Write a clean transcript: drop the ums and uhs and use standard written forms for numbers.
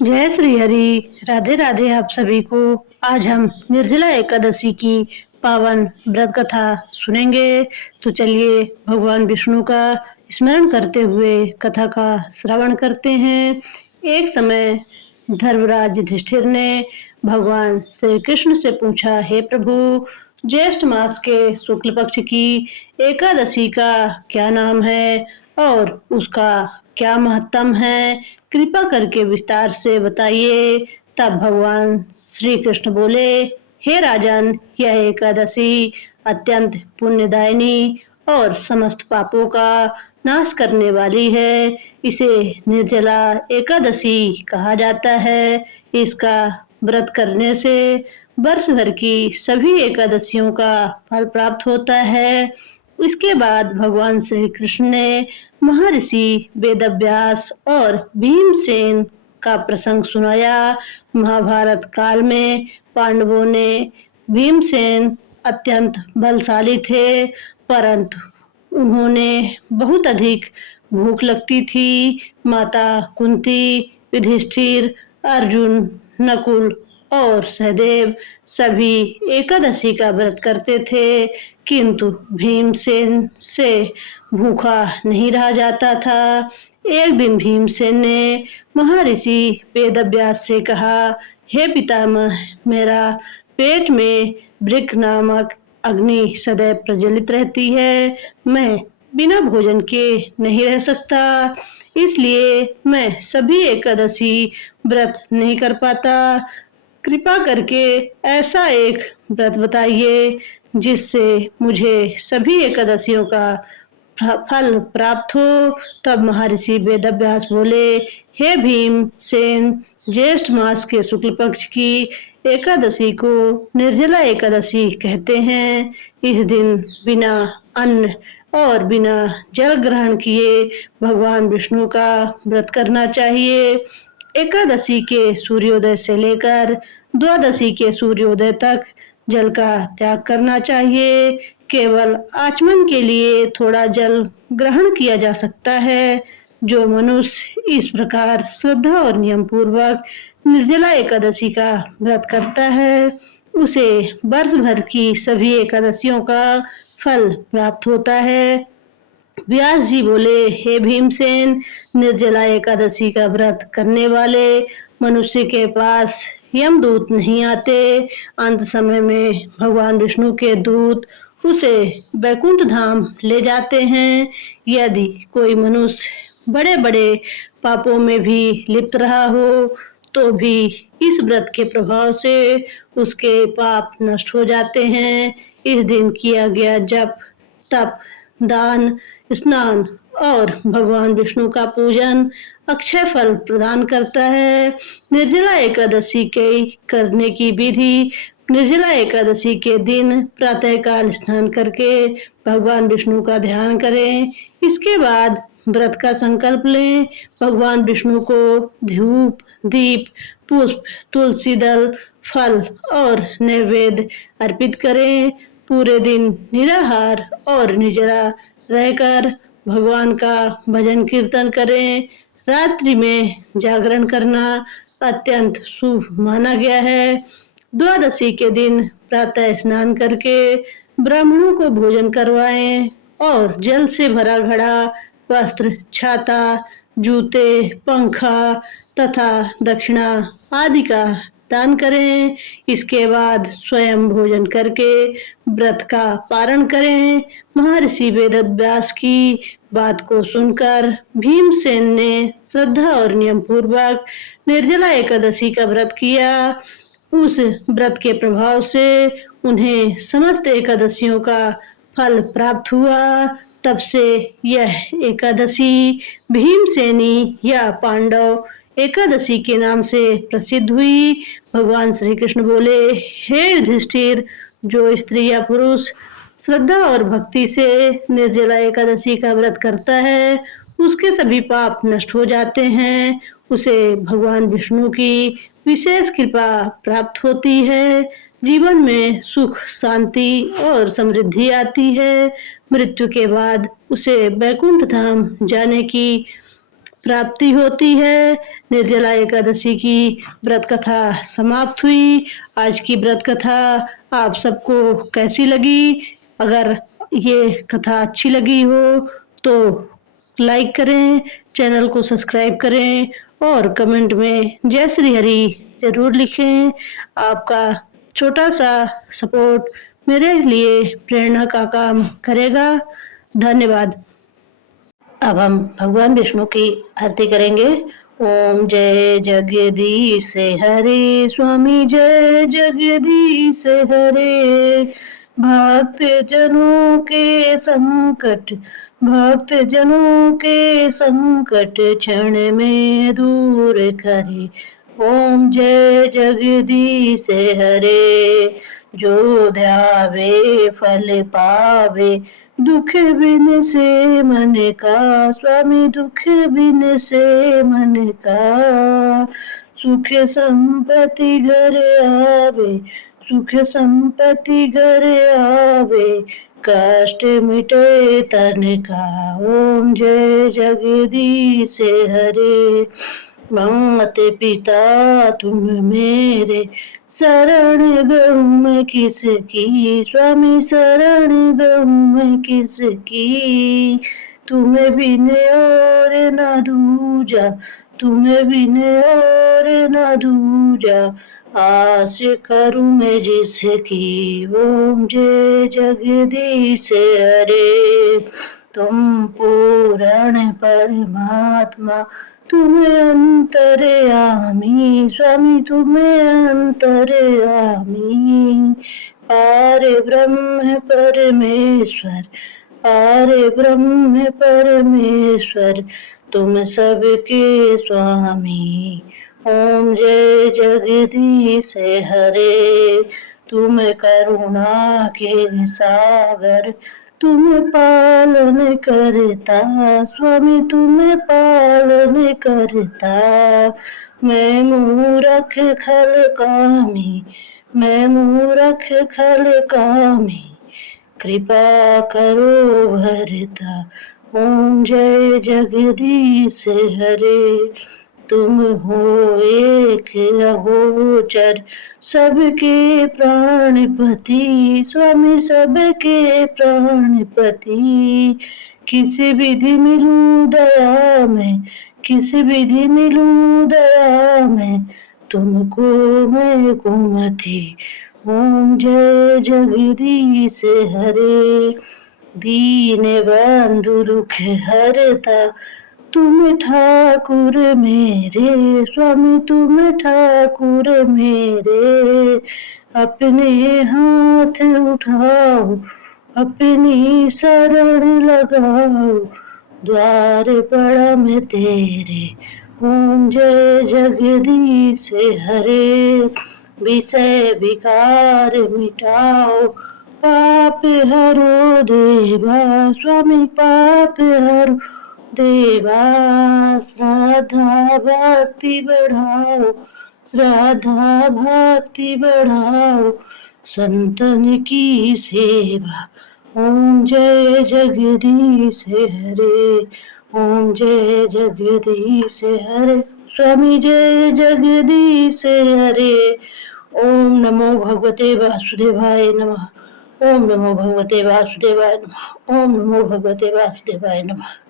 जय श्री हरि। राधे राधे आप सभी को। आज हम निर्जला एकादशी की पावन व्रत कथा सुनेंगे। तो चलिए भगवान विष्णु का स्मरण करते हुए कथा का श्रवण करते हैं। एक समय धर्मराज युधिष्ठिर ने भगवान श्री कृष्ण से पूछा, हे प्रभु, ज्येष्ठ मास के शुक्ल पक्ष की एकादशी का क्या नाम है और उसका क्या महत्तम है, कृपा करके विस्तार से बताइए। तब भगवान श्री कृष्ण बोले, हे राजन, यह एकादशी अत्यंत पुण्यदायिनी और समस्त पापों का नाश करने वाली है। इसे निर्जला एकादशी कहा जाता है। इसका व्रत करने से वर्ष भर की सभी एकादशियों का फल प्राप्त होता है। इसके बाद भगवान श्री कृष्ण ने महर्षि वेदव्यास और भीमसेन का प्रसंग सुनाया। महाभारत काल में पांडवों ने भीमसेन अत्यंत बलशाली थे, परंतु उन्होंने बहुत अधिक भूख लगती थी। माता कुंती, युधिष्ठिर, अर्जुन, नकुल और सहदेव सभी एकादशी का व्रत करते थे, किंतु भीमसेन से भूखा नहीं रहा जाता था। एक दिन भीमसेन ने महर्षि वेदव्यास से कहा, हे पितामह, मेरा पेट में वृक्क नामक अग्नि सदैव प्रज्वलित रहती है। मैं बिना भोजन के नहीं रह सकता, इसलिए मैं सभी एकादशी व्रत नहीं कर पाता। कृपा करके ऐसा एक व्रत बताइए जिससे मुझे सभी एकादशियों का फल प्राप्त हो। तब महर्षि वेदव्यास बोले, हे भीमसेन, ज्येष्ठ मास के शुक्ल पक्ष की एकादशी को निर्जला एकादशी कहते हैं। इस दिन बिना अन्न और बिना जल ग्रहण किए भगवान विष्णु का व्रत करना चाहिए। एकादशी के सूर्योदय से लेकर द्वादशी के सूर्योदय तक जल का त्याग करना चाहिए। केवल आचमन के लिए थोड़ा जल ग्रहण किया जा सकता है। जो मनुष्य इस प्रकार श्रद्धा और नियम पूर्वक निर्जला एकादशी का व्रत करता है, उसे वर्ष भर की सभी एकादशियों का फल प्राप्त होता है। व्यास जी बोले, हे भीमसेन, निर्जला एकादशी का व्रत करने वाले मनुष्य के पास यमदूत नहीं आते। अंत समय में भगवान विष्णु के दूत उसे वैकुंठ धाम ले जाते हैं। यदि कोई मनुष्य बड़े बड़े पापों में भी लिप्त रहा हो तो भी इस व्रत के प्रभाव से उसके पाप नष्ट हो जाते हैं। इस दिन किया गया जप, तप, दान, स्नान और भगवान विष्णु का पूजन अक्षय फल प्रदान करता है। निर्जला एकादशी के करने की विधि: निर्जला एकादशी के दिन प्रातःकाल स्नान करके भगवान विष्णु का ध्यान करें। इसके बाद व्रत का संकल्प लें। भगवान विष्णु को धूप, दीप, पुष्प, तुलसी दल, फल और नैवेद्य अर्पित करें। पूरे दिन निराहार और निर्जला रहकर भगवान का भजन कीर्तन करें। रात्रि में जागरण करना अत्यंत शुभ माना गया है। द्वादशी के दिन प्रातः स्नान करके ब्राह्मणों को भोजन करवाएं और जल से भरा घड़ा, वस्त्र, छाता, जूते, पंखा तथा दक्षिणा आदि का दान करें। इसके बाद स्वयं भोजन करके व्रत का पारण करें। महर्षि वेदव्यास की बात को सुनकर भीमसेन ने श्रद्धा और नियम पूर्वक निर्जला एकादशी का व्रत किया। उस व्रत के प्रभाव से उन्हें समस्त एकादशियों का फल प्राप्त हुआ। तब से यह एकादशी भीमसेनी या पांडव एकादशी के नाम से प्रसिद्ध हुई। भगवान श्री कृष्ण बोले, हे युधिष्ठिर, जो स्त्री या पुरुष श्रद्धा और भक्ति से निर्जला एकादशी का व्रत करता है, उसके सभी पाप नष्ट हो जाते हैं। उसे भगवान विष्णु की विशेष कृपा प्राप्त होती है। जीवन में सुख, शांति और समृद्धि आती है। मृत्यु के बाद उसे वैकुंठ धाम जाने की प्राप्ति होती है। निर्जला एकादशी की व्रत कथा समाप्त हुई। आज की व्रत कथा आप सबको कैसी लगी? अगर ये कथा अच्छी लगी हो तो लाइक करें, चैनल को सब्सक्राइब करें और कमेंट में जय श्री हरि जरूर लिखें। आपका छोटा सा सपोर्ट मेरे लिए प्रेरणा का काम करेगा। धन्यवाद। अब हम भगवान विष्णु की आरती करेंगे। ओम जय जगदीश हरे स्वामी, जय जगदीश हरे। भक्त जनों के संकट, भक्त जनों के संकट क्षण में दूर करे। ओम जय जगदीश हरे। जो ध्यावे फल पावे, दुख बिन से मन का स्वामी, दुख बिन से मन का। सुख संपत्ति घर आवे, सुख संपत्ति घर आवे, कष्ट मिटे तन का। ओम जय जगदीश हरे। मात पिता तुम मेरे, शरण गहूँ मैं किसकी स्वामी, शरण गहूँ मैं किसकी। तुम्हें बिन और न दूजा, तुम्हें बिन और न दूजा, आस करूँ मैं जिसकी। ओम जय जगदीश हरे। तुम पूर्ण परमात्मा, तुम्हें अंतर्यामी स्वामी, तुम्हें अंतर्यामी। पार ब्रह्म परमेश्वर, पार ब्रह्म परमेश्वर, तुम सबके स्वामी। ओम जय जगदीश हरे। तुम करुणा के सागर, तुम पालन करता स्वामी, तुम पालन करता। मैं मूरख खल कामी, मैं मूरख खल कामी, कृपा करो भरता। ओम जय जगदीश हरे। तुम हो एक अगोचर, सबके प्राणपति स्वामी, सबके प्राणपति। किस विधि मिलूं दया में, किस विधि मिलूं दया में, तुमको मैं कुमति। ओम जय जगदीश हरे। दीन बंधु दुख हरता, तुम ठाकुर मेरे स्वामी, तुम ठाकुर मेरे। अपने हाथ उठाओ, अपनी शरण लगाओ, द्वार पड़ा मैं तेरे। ओम जय जगदीश हरे। विषय विकार मिटाओ, पाप हरो देवा स्वामी, पाप हरो देवा। श्रद्धा भक्ति बढ़ाओ, श्रद्धा भक्ति बढ़ाओ, संतन की सेवा। ओम जय जगदीश हरे। ओम जय जगदीश हरे स्वामी, जय जगदीश हरे। ओम नमो भगवते वासुदेवाय नमः। ओम नमो भगवते वासुदेवाय नमः। ओम नमो भगवते वासुदेवाय नमः।